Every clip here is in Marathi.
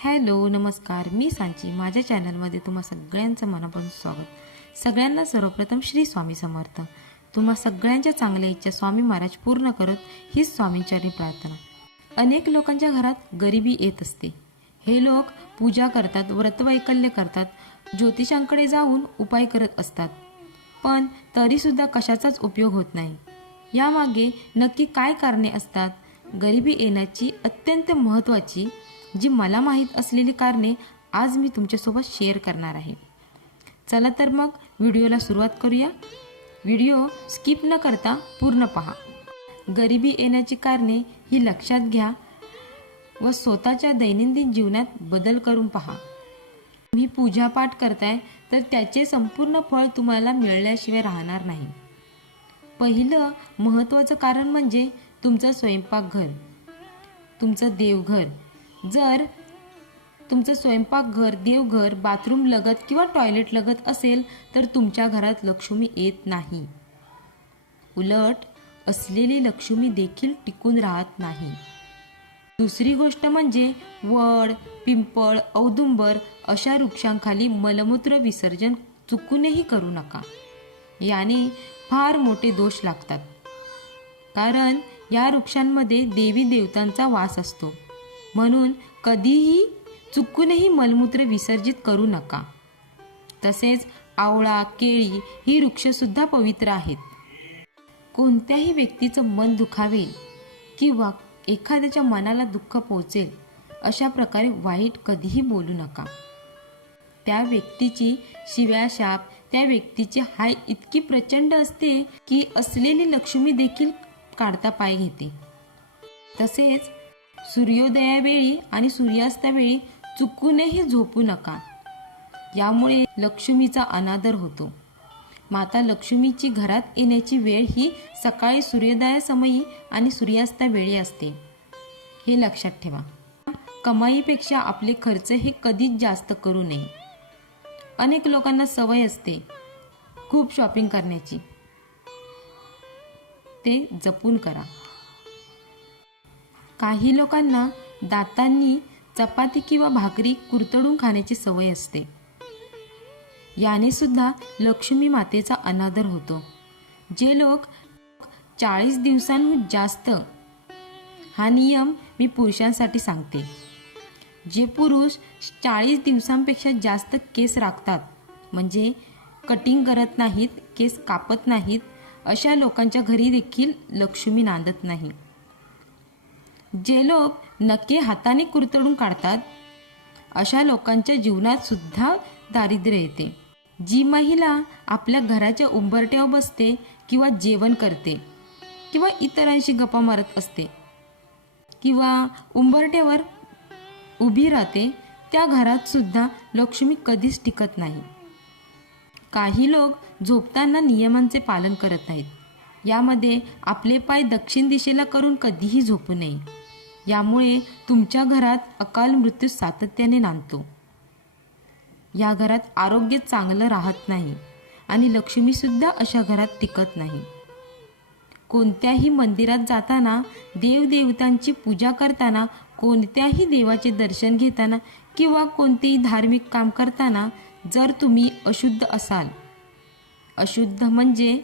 हॅलो नमस्कार, मी सांची. माझ्या चॅनलमध्ये तुम्हा सगळ्यांचं मनापासून स्वागत. सगळ्यांना सर्वप्रथम श्री स्वामी समर्थ. तुम्हा सगळ्यांच्या चांगल्या इच्छा स्वामी महाराज पूर्ण करत हीच स्वामींचरणी प्रार्थना. अनेक लोकांच्या घरात गरिबी येत असते. हे लोक पूजा करतात, व्रतवैकल्य करतात, ज्योतिषांकडे जाऊन उपाय करत असतात, पण तरीसुद्धा कशाचाच उपयोग होत नाही. यामागे नक्की काय कारणे असतात? गरिबी येण्याची अत्यंत महत्त्वाची जी मला माहीत असलेली कारणे आज मी तुमच्यासोबत शेअर करणार आहे. चला तर मग व्हिडिओला सुरुवात करूया. व्हिडिओ स्किप न करता पूर्ण पहा. गरिबी येण्याची कारणे ही लक्षात घ्या व स्वतःच्या दैनंदिन जीवनात बदल करून पहा. तुम्ही पूजापाठ करताय तर त्याचे संपूर्ण फळ तुम्हाला मिळाल्याशिवाय राहणार नाही. पहिलं महत्त्वाचं कारण म्हणजे तुमचं स्वयंपाकघर, तुमचं देवघर. जर तुमचं स्वयंपाकघर, देवघर, बाथरूम लगत किंवा टॉयलेट लगत असेल तर तुमच्या घरात लक्ष्मी येत नाही. उलट असलेली लक्ष्मी देखील टिकून राहत नाही. दुसरी गोष्ट म्हणजे वड, पिंपळ, औदुंबर अशा वृक्षांखाली मलमूत्र विसर्जन चुकूनही करू नका. याने फार मोठे दोष लागतात, कारण या वृक्षांमध्ये देवी देवतांचा वास असतो. म्हणून कधीही चुकूनही मलमूत्र विसर्जित करू नका. तसेच आवळा, केळी ही वृक्षसुद्धा पवित्र आहेत. कोणत्याही व्यक्तीचं मन दुखावेल किंवा एखाद्याच्या मनाला दुःख पोहोचेल अशा प्रकारे वाईट कधीही बोलू नका. त्या व्यक्तीची शिव्या शाप त्या व्यक्तीची हाय इतकी प्रचंड असते की असलेली लक्ष्मी देखील काढता पाय घेते. तसेच सूर्योदयावेळी आणि सूर्यास्तावेळी चुकूनही झोपू नका. यामुळे लक्ष्मीचा अनादर होतो. माता लक्ष्मीची घरात येण्याची वेळ ही सकाळी सूर्योदयासमयी आणि सूर्यास्तावेळी असते, हे लक्षात ठेवा. कमाईपेक्षा आपले खर्च हे कधीच जास्त करू नये. अनेक लोकांना सवय असते खूप शॉपिंग करण्याची, ते जपून करा. काही लोकांना दातांनी चपाती किंवा भाकरी कुरतडून खाण्याची सवय असते. याने सुद्धा लक्ष्मी मातेचा अनादर होतो. जे लोक 40 दिवसांहून जास्त, हा नियम मी पुरुषांसाठी सांगते, जे पुरुष 40 दिवसांपेक्षा जास्त केस राखतात, म्हणजे कटिंग करत नाहीत, केस कापत नाहीत, अशा लोकांच्या घरी देखील लक्ष्मी नांदत नाही. जे लोक नखे हाताने कुरतडून काढतात अशा लोकांच्या जीवनात सुद्धा दारिद्र्य येते. जी महिला आपल्या घराच्या उंबरठ्यावर बसते किंवा जेवण करते किंवा इतरांशी गप्पा मारत असते किंवा उंबरठ्यावर उभी राहते, त्या घरात सुद्धा लक्ष्मी कधीच टिकत नाही. काही लोक झोपताना नियमांचे पालन करत नाहीत. यामध्ये आपले पाय दक्षिण दिशेला करून कधीही झोपू नये. यामुळे तुमच्या घरात अकाल मृत्यू सातत्याने नांदतो. या घरात आरोग्य चांगलं राहत नाही आणि लक्ष्मीसुद्धा अशा घरात टिकत नाही. कोणत्याही मंदिरात जाताना, देवदेवतांची पूजा करताना, कोणत्याही देवाचे दर्शन घेताना किंवा कोणतेही धार्मिक काम करताना जर तुम्ही अशुद्ध असाल, अशुद्ध म्हणजे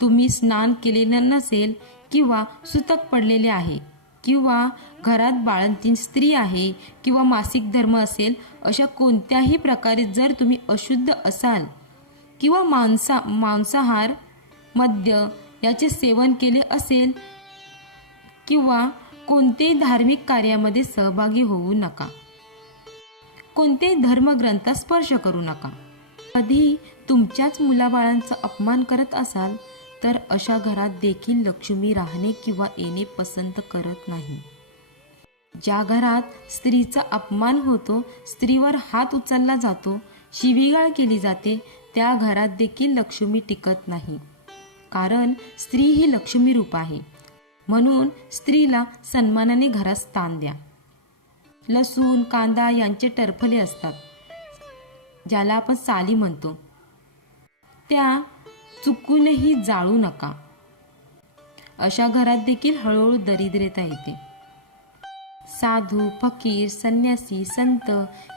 तुम्ही स्नान केलेलं नसेल किंवा सुतक पडलेले आहे किंवा घरात बाळंतीण स्त्री आहे किंवा मासिक धर्म असेल, अशा कोणत्याही प्रकारे जर तुम्ही अशुद्ध असाल किंवा मांसाहार, मद्य याचे सेवन केले असेल किंवा कोणतेही धार्मिक कार्यामध्ये सहभागी होऊ नका. कोणतेही धर्मग्रंथास स्पर्श करू नका. कधी तुमच्याच मुलाबाळांचा अपमान करत असाल तर अशा घरात देखील लक्ष्मी राहणे किंवा येणे पसंत करत नाही. ज्या घरात स्त्रीचा अपमान होतो, स्त्रीवर हात उचलला जातो, शिवीगाळ केली जाते, त्या घरात देखील लक्ष्मी टिकत नाही. कारण स्त्री ही लक्ष्मी रूप आहे. म्हणून स्त्रीला सन्मानाने घरात स्थान द्या. लसूण, कांदा यांचे टरफले असतात, ज्याला आपण साली म्हणतो, त्या चुकूनही जाळू नका. अशा घरात देखील हळूहळू दरिद्रता येते. साधू, फकीर, संन्यासी, संत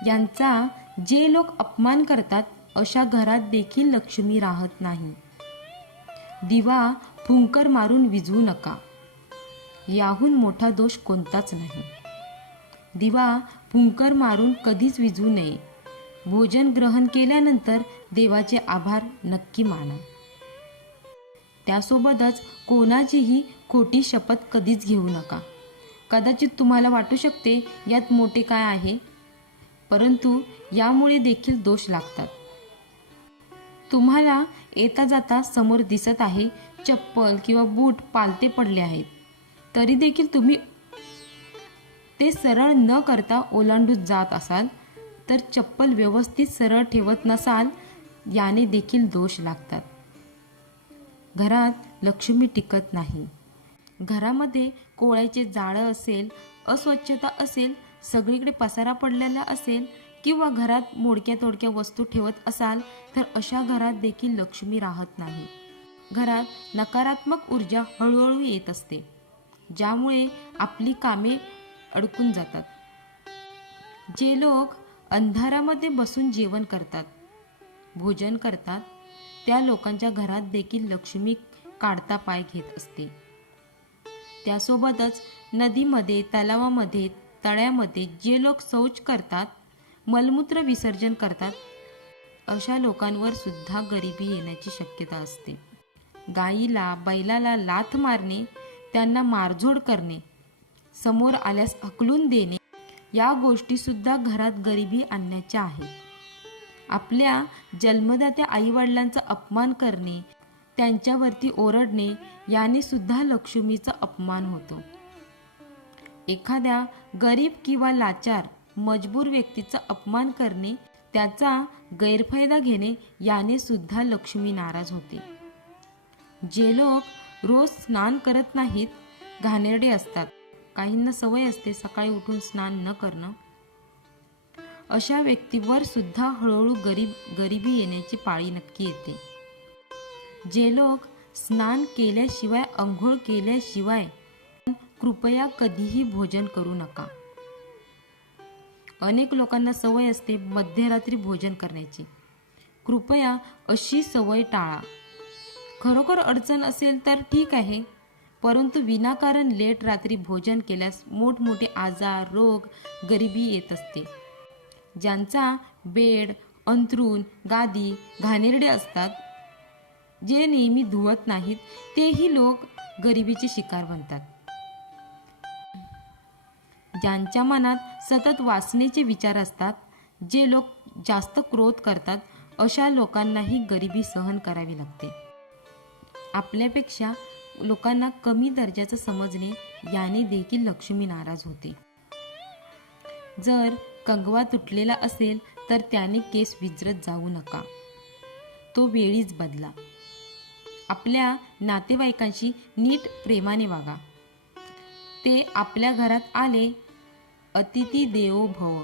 यांचा जे लोक अपमान करतात अशा घरात देखील लक्ष्मी राहत नाही. दिवा फुंकर मारून विझवू नका, याहून मोठा दोष कोणताच नाही. दिवा फुंकर मारून कधीच विझवू नये. भोजन ग्रहण केल्यानंतर देवाचे आभार नक्की माना. त्यासोबतच कोणाचीही खोटी शपथ कधीच घेऊ नका. कदाचित तुम्हाला वाटू शकते यात मोठे काय आहे, परंतु यामुळे देखील दोष लागतात. तुम्हाला येता जाता समोर दिसत आहे चप्पल किंवा बूट पालते पडले आहेत, तरी देखील तुम्ही ते सरळ न करता ओलांडून जात असाल तर चप्पल व्यवस्थित सरळ ठेवत नसाल, याने देखील दोष लागतात. घरात लक्ष्मी टिकत नाही. घरामध्ये कोळ्याचे जाळं असेल, अस्वच्छता असेल, सगळीकडे पसारा पडलेला असेल किंवा घरात मोडक्या तोडक्या वस्तू ठेवत असाल तर अशा घरात देखील लक्ष्मी राहत नाही. घरात नकारात्मक ऊर्जा हळूहळू येत असते, ज्यामुळे आपली कामे अडकून जातात. जे लोक अंधारामध्ये बसून जेवण करतात, भोजन करतात, त्या लोकांच्या घरात देखील लक्ष्मी काढता पाय घेत असते. त्यासोबतच नदीमध्ये, तलावामध्ये, तळ्यामध्ये जे लोक शौच करतात, मलमूत्र विसर्जन करतात, अशा लोकांवर सुद्धा गरिबी येण्याची शक्यता असते. गाईला, बैलाला लाथ मारणे, त्यांना मारझोड करणे, समोर आल्यास हकलून देणे, या गोष्टीसुद्धा घरात गरिबी आणण्याच्या आहेत. आपल्या जन्मदात्या आईवडिलांचा अपमान करणे, त्यांच्यावरती ओरडणे, याने सुद्धा लक्ष्मीचा अपमान होतो. एखाद्या गरीब किंवा लाचार मजबूर व्यक्तीचा अपमान करणे, त्याचा गैरफायदा घेणे, याने सुद्धा लक्ष्मी नाराज होते. जे लोक रोज स्नान करत नाहीत, घाणेरडे असतात, काहींना सवय असते सकाळी उठून स्नान न करणं, अशा व्यक्तीवर सुद्धा हळूहळू गरिबी येण्याची पाळी नक्की येते. जे लोक स्नान केल्याशिवाय, अंघोळ केल्याशिवाय कृपया कधीही भोजन करू नका. अनेक लोकांना सवय असते मध्यरात्री भोजन करण्याची. कृपया अशी सवय टाळा. खरोखर अडचण असेल तर ठीक आहे, परंतु विनाकारण लेट रात्री भोजन केल्यास मोठमोठे आजार, रोग, गरिबी येत असते. ज्यांचा बेड, अंथरूण, गादी घाणेरडे असतात, जे नेहमी धुवत नाहीत, तेही लोक गरिबीचे शिकार बनतात. ज्यांच्या मनात सतत वासनेचे विचार असतात, जे लोक जास्त क्रोध करतात, अशा लोकांनाही गरिबी सहन करावी लागते. आपल्यापेक्षा लोकांना कमी दर्जाचं समजणे, याने देखील लक्ष्मी नाराज होते. जर कंगवा तुटलेला असेल तर त्याने केस विंचरत जाऊ नका, तो वेळीच बदला. आपल्या नातेवाईकांशी नीट प्रेमाने वागा. ते आपल्या घरात आले, अतिथी देवो भव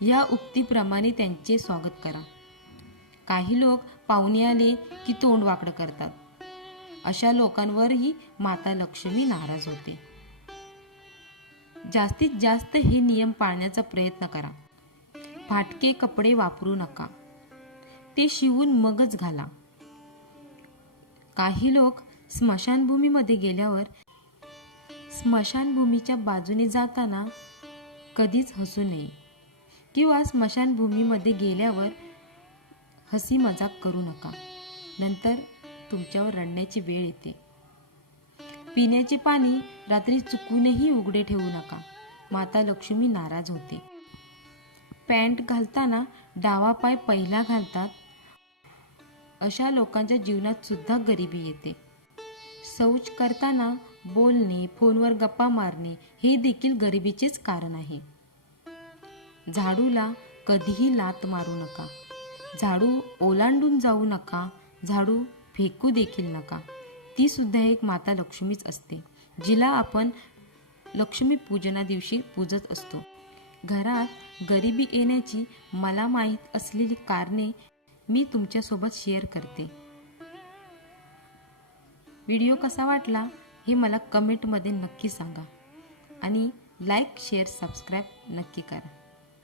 या उक्तीप्रमाणे त्यांचे स्वागत करा. काही लोक पाहुणे आले की तोंड वाकडं करतात, अशा लोकांवरही माता लक्ष्मी नाराज होते. जास्तीत जास्त हे नियम पाळण्याचा प्रयत्न करा. फाटके कपडे वापरू नका, ते शिवून मगच घाला. काही लोक स्मशानभूमीमध्ये गेल्यावर स्मशानभूमीच्या बाजूने जाताना कधीच हसू नये किंवा स्मशानभूमीमध्ये गेल्यावर हसी मजाक करू नका, नंतर तुमच्यावर रडण्याची वेळ येते. पिण्याचे पाणी रात्री चुकूनही उघडे ठेवू नका, माता लक्ष्मी नाराज होते. पॅन्ट घालताना डावा पाय पहिला घालतात, अशा लोकांच्या जीवनात सुद्धा गरिबी येते. शौच करताना बोलणे, फोनवर गप्पा मारणे, हे देखील गरिबीचेच कारण आहे. झाडूला कधीही लाथ मारू नका, झाडू ओलांडून जाऊ नका, झाडू फेकू देखील नका. ती सुद्धा एक माता लक्ष्मीच असते, जिला आपण लक्ष्मी पूजना दिवशी पूजत असतो. घरात गरिबी येण्याची मला माहीत असलेली कारणे मी तुमच्यासोबत शेअर करते. व्हिडिओ कसा वाटला हे मला कमेंटमध्ये नक्की सांगा आणि लाईक शेअर सबस्क्राईब नक्की करा.